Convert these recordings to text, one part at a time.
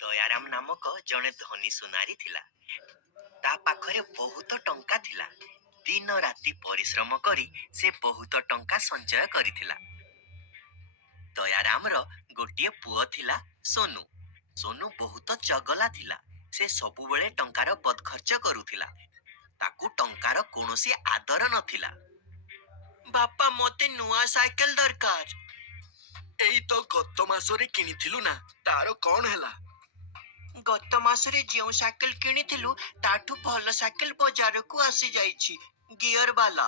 ଦୟାରାମ ନାମକ ଜଣେ ଧନୀ ସୁନାରୀ ଥିଲା। ତା ପାଖରେ ବହୁତ ଟଙ୍କା ଥିଲା। ଦିନ ରାତି ପରିଶ୍ରମ କରି ସେ ବହୁତ ଟଙ୍କା ସଞ୍ଚୟ କରିଥିଲା। ଦୟାରାମର ଗୋଟିଏ ପୁଅ ଥିଲା ସୋନୁ। ସୋନୁ ବହୁତ ଚଗଲା ଥିଲା। ସେ ସବୁବେଳେ ଟଙ୍କାର ବଦଖର୍ଚ୍ଚ କରୁଥିଲା। ତାକୁ ଟଙ୍କାର କୌଣସି ଆଦର ନଥିଲା। ବାପା, ମୋତେ ନୂଆ ସାଇକେଲ ଦରକାର। ଏଇ ତ ଗତ ମାସରେ କିଣିଥିଲୁ ନା, ତାର କଣ ହେଲା? ଗତ ମାସରେ ଯେଉଁ ସାଇକେଲ କିଣିଥିଲୁ ତାଠୁ ଭଲ ସାଇକେଲ ବଜାରକୁ ଆସିଯାଇଛି, ଗିୟର ବାଲା।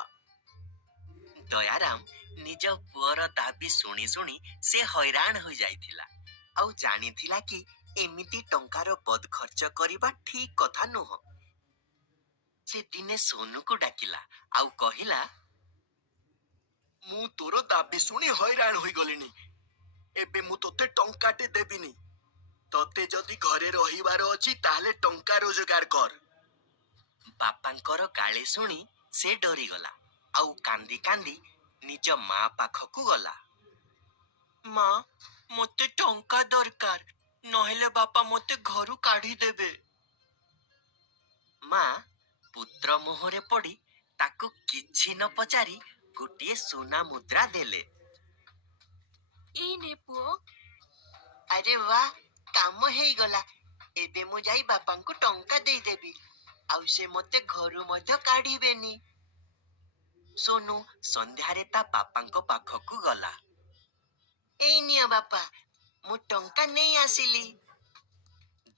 ଦୟାରାମ ନିଜ ପୁଅର ଦାବି ଶୁଣି ଶୁଣି ସେ ହଇରାଣ ହୋଇଯାଇଥିଲା ଆଉ ଜାଣିଥିଲା କି ଏମିତି ଟଙ୍କାର ବଦଖର୍ଚ୍ଚ କରିବା ଠିକ କଥା ନୁହଁ। ସେ ଦିନେ ସୋନୁକୁ ଡାକିଲା ଆଉ କହିଲା, ମୁଁ ତୋର ଦାବି ଶୁଣି ହଇରାଣ ହୋଇଗଲିଣି। ଏବେ ମୁଁ ତୋତେ ଟଙ୍କାଟେ ଦେବିନି। ତତେ ଯଦି ଘରେ ରହିବାର ଅଛି ତାହେଲେ ଟଙ୍କା ରୋଜଗାର କର। ବାପାଙ୍କର ଗାଳି ଶୁଣି ସେ ଡରିଗଲା ଆଉ କାନ୍ଦି କାନ୍ଦି ନିଜ ମା ପାଖକୁ ଗଲା। ମା, ମୋତେ ଟଙ୍କା ଦରକାର, ନହେଲେ ବାପା ମୋତେ ଘରୁ କାଢିଦେବେ। ମା ପୁତ୍ର ମୁହଁରେ ପଡି ତାକୁ କିଛି ନ ପଚାରି ଗୋଟିଏ ସୁନା ମୁଦ୍ରା ଦେଲେ। ଏଇ ନେ ପୁଅ। ଆରେ ବାଃ, କାମ ହେଇଗଲା। ଏବେ ମୁଁ ଯାଇ ବାପାଙ୍କୁ ଟଙ୍କା ଦେଇଦେବି ଆଉ ସେ ମୋତେ ଘରୁ ମଧ୍ୟ କାଢିବେନି। ସୋନୁ ସନ୍ଧ୍ୟାରେ ତା ବାପାଙ୍କ ପାଖକୁ ଗଲା। ଏଇ ନିଅ ବାପା, ମୁଁ ଟଙ୍କା ନେଇ ଆସିଲି।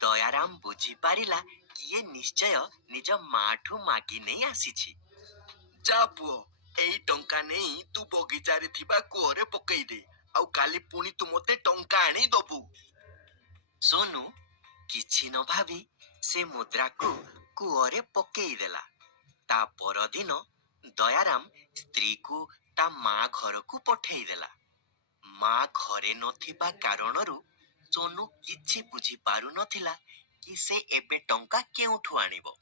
ଦୟାରାମ ବୁଝିପାରିଲା କିଏ ନିଶ୍ଚୟ ନିଜ ମାଠୁ ମାଗି ନେଇ ଆସିଛି। ଯା ପୁଅ, ଏଇ ଟଙ୍କା ନେଇ ତୁ ବଗିଚାରେ ଥିବା କୂଅରେ ପକେଇ ଦେ, ଆଉ କାଲି ପୁଣି ତୁ ମୋତେ ଟଙ୍କା ଆଣି ଦବୁ। ସୋନୁ କିଛି ନ ଭାବି ସେ ମୁଦ୍ରାକୁ କୂଅରେ ପକେଇ ଦେଲା। ତା ପରଦିନ ଦୟାରାମ ସ୍ତ୍ରୀକୁ ତା ମା ଘରକୁ ପଠେଇ ଦେଲା। ମା ଘରେ ନଥିବା କାରଣରୁ ସୋନୁ କିଛି ବୁଝି ପାରୁନଥିଲା କି ସେ ଏବେ ଟଙ୍କା କେଉଁଠୁ ଆଣିବ।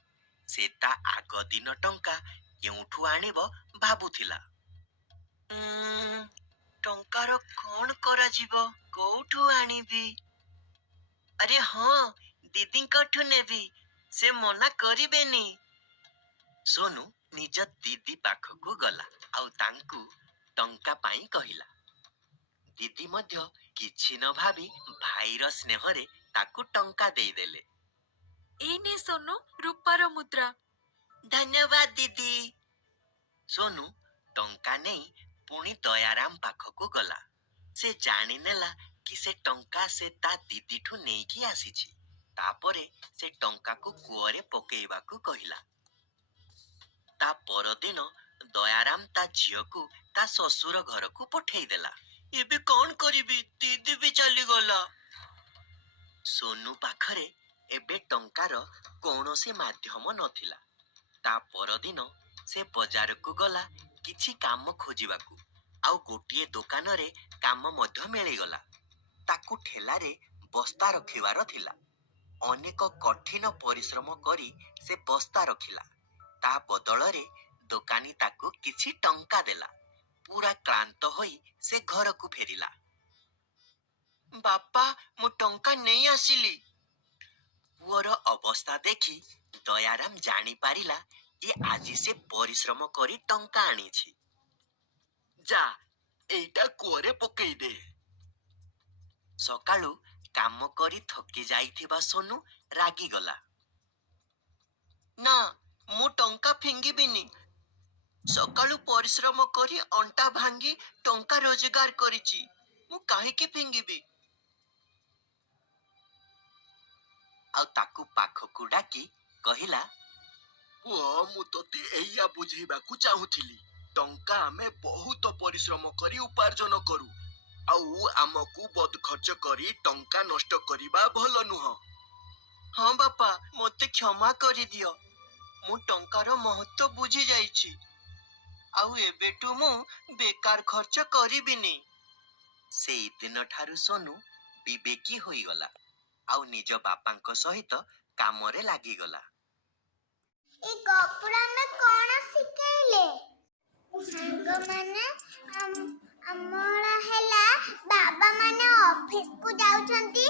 ସେ ତା ଆଗ ଦିନ ଟଙ୍କା କେଉଁଠୁ ଆଣିବ ଭାବୁଥିଲା। ଟଙ୍କାର କଣ କରାଯିବ, କୋଉଠୁ ଆଣିବି? ଆରେ ହଁ, ଦିଦିଙ୍କଠୁ ନେବି, ସେ ମନା କରିବେନି। ସୋନୁ ନିଜ ଦିଦି ପାଖକୁ ଗଲା ଆଉ ତାଙ୍କୁ ଟଙ୍କା ପାଇଁ କହିଲା। ଦିଦି ମଧ୍ୟ କିଛି ନ ଭାବି ଭାଇର ସ୍ନେହରେ ତାକୁ ଟଙ୍କା ଦେଇଦେଲେ। ଏଇ ନେ ସୋନୁ, ରୂପାର ମୁଦ୍ରା। ଧନ୍ୟବାଦ ଦିଦି। ସୋନୁ ଟଙ୍କା ନେଇ ପୁଣି ଦୟାରାମ ପାଖକୁ ଗଲା। ସେ ଜାଣିନେଲା କି ସେ ଟଙ୍କା ସେ ତା ଦିଦିଠୁ ନେଇକି ଆସିଛି। ତାପରେ ସେ ଟଙ୍କାକୁ କୂଅରେ ପକେଇବାକୁ କହିଲା। ତା ପରଦିନ ଦୟାରାମ ତା ଝିଅକୁ ତା ଶ୍ୱଶୁର ଘରକୁ ପଠେଇ ଦେଲା। ଏବେ କଣ କରିବି, ଦିଦି ବି ଚାଲିଗଲା। ସୋନୁ ପାଖରେ ଏବେ ଟଙ୍କାର କୌଣସି ମାଧ୍ୟମ ନଥିଲା। ତା ପରଦିନ ସେ ବଜାରକୁ ଗଲା କିଛି କାମ ଖୋଜିବାକୁ ଆଉ ଗୋଟିଏ ଦୋକାନରେ କାମ ମଧ୍ୟ ମିଳିଗଲା। ତାକୁ ଠେଲାରେ ବସ୍ତା ରଖିବାର ଥିଲା। ଅନେକ କଠିନ ପରିଶ୍ରମ କରି ସେ ବସ୍ତା ରଖିଲା। ତା ବଦଳରେ ଦୋକାନୀ ତାକୁ କିଛି ଟଙ୍କା ଦେଲା। ପୁରା କ୍ଳାନ୍ତ ହୋଇ ସେ ଘରକୁ ଫେରିଲା। ବାପା, ମୁଁ ଟଙ୍କା ନେଇ ଆସିଲି। ପୁଅର ଅବସ୍ଥା ଦେଖି ଦୟାରାମ ଜାଣିପାରିଲା ଯେ ଆଜି ସେ ପରିଶ୍ରମ କରି ଟଙ୍କା ଆଣିଛି। ଯା, ଏଇଟା କୂଅରେ ପକେଇ ଦେ। ସକାଳୁ କାମ କରି ଥକି ଯାଇଥିବା ସୋନୁ ରାଗିଗଲା। ନା, ମୁଁ ଟଙ୍କା ଫିଙ୍ଗିବିନି। ସକାଳୁ ପରିଶ୍ରମ କରି ଅଣ୍ଟା ଭାଙ୍ଗି ଟଙ୍କା ରୋଜଗାର କରିଛି, ମୁଁ କାହିଁକି ଫିଙ୍ଗିବି? ଆଉ ତାକୁ ପାଖକୁ ଡାକି କହିଲା, ପୁଅ, ମୁଁ ତୋତେ ଏଇଆ ବୁଝେଇବାକୁ ଚାହୁଁଥିଲି। ଟଙ୍କା ଆମେ ବହୁତ ପରିଶ୍ରମ କରି ଉପାର୍ଜନ କରୁ, ଆଉ ଆମକୁ ବଦଖର୍ଚ୍ଚ କରି ଟଙ୍କା ନଷ୍ଟ କରିବା ଭଲ ନୁହଁ। ହଁ ବାପା, ମୋତେ କ୍ଷମା କରିଦିଅ। ମୁଁ ଟଙ୍କାର ମହତ୍ତ୍ୱ ବୁଝି ଯାଇଛି ଆଉ ଏବେଠୁ ମୁଁ ବେକାର ଖର୍ଚ୍ଚ କରିବିନି। ସେଇ ଦିନଠାରୁ ସୋନୁ ବିବେକୀ ହୋଇଗଲା ଆଉ ନିଜ ବାପାଙ୍କ ସହିତ କାମରେ ଲାଗିଗଲା। ଏ ଗପୁର ଆମେ କଣ ଶିଖେଇଲେ? ସାଙ୍ଗମାନେ, ଆମର ହେଲା ବାବା ମାନେ ଅଫିସକୁ ଯାଉଛନ୍ତି,